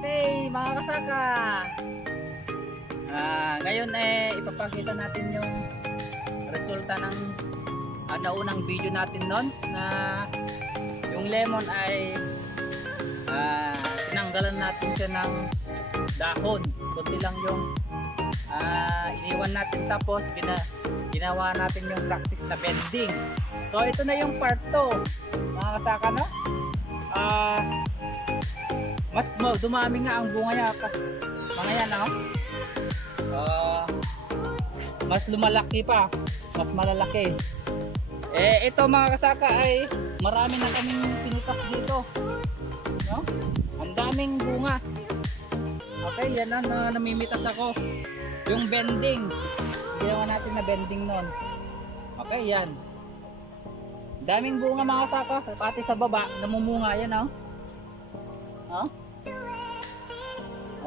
Okay, mga kasaka. Ngayon ipapakita natin yung resulta ng naunang video natin noon na yung lemon ay tinanggalan natin siya ng dahon. Kunti lang yung iniwan natin, tapos ginawa natin yung practice na bending. So ito na yung part 2, mga kasaka, no? Mas dumami nga ang bunga niya, mga yan, no? Mas lumalaki pa, mas malalaki. Ito mga kasaka ay marami na kaming pinutak dito, no? Ang daming bunga. Okay, yan na namimitas ako. Yung bending, ginawa natin na bending nun. Okay, yan. Daming bunga mga kasaka, pati sa baba namumunga yan, no?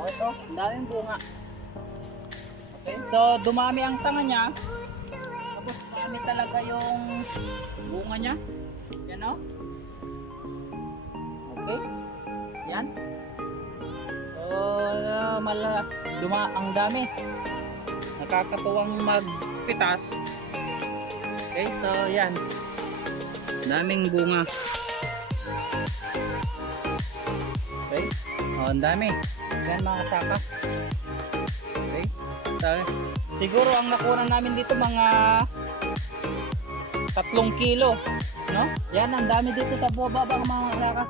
Ito, daming bunga. Okay, so dumami ang tanga niya, tapos dumami talaga yung bunga niya. Yan, no? Okay, yan. So ang dami, nakakatuwang magpitas. Okay, so yan, daming bunga. Okay, ang dami yan mga kasaka. Okay, so, siguro ang nakuha namin dito mga 3 kilo, no? Yan, ang dami dito sa baba mga kasaka.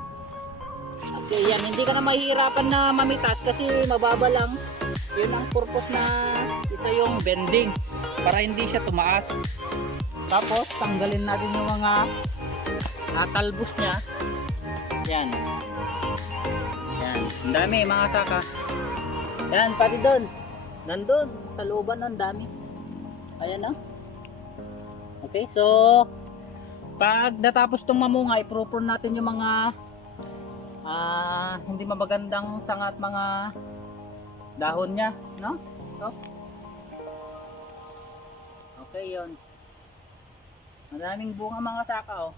Okay, yan, hindi ka na mahihirapan na mamitas kasi mababa lang. Yun ang purpose na isa yung bending, para hindi siya tumaas. Tapos tanggalin natin yung mga talbos niya. Yan. Yan, ang dami mga saka. Yan, pati doon. Nandun, sa looban ang dami. Ayan, no? Okay, so pag natapos tong mamunga, i-prune natin yung mga hindi mabagandang sangat mga dahon niya, no? So, okay, yun. Maraming bunga mga saka, oh.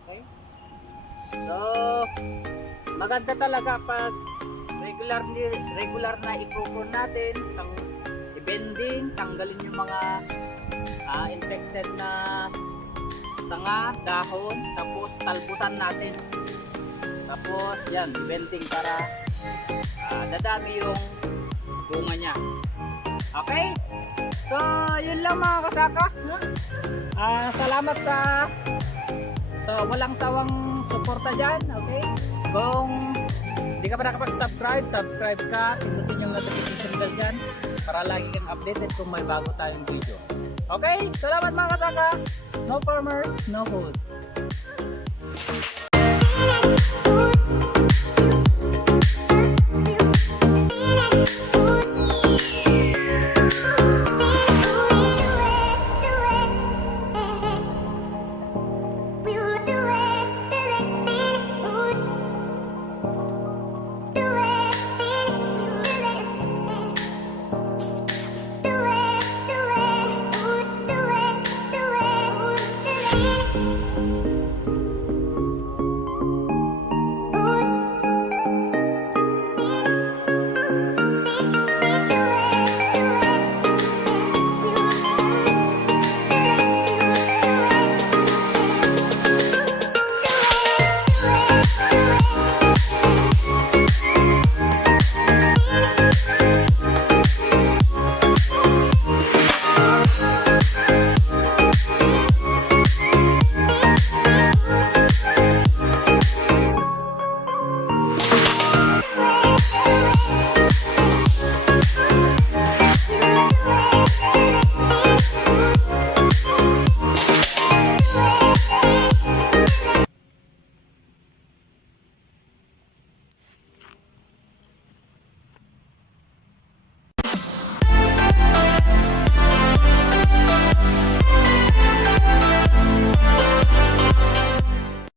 Okay. So, maganda talaga pag regular na i-prune natin, i-bending, tanggalin yung mga infected na tanga, dahon, tapos talbusan natin. Tapos yan, bending para dadami yung bunga niya. Okay? So, yun lang mga kasaka. Salamat sa walang sawang suporta dyan. Okay? Kung hindi ka pa nakapag-subscribe, subscribe ka, pindutin yung notification bell dyan para lagi kang updated kung may bago tayong video. Okay? Salamat mga kasaka. No farmers, no food.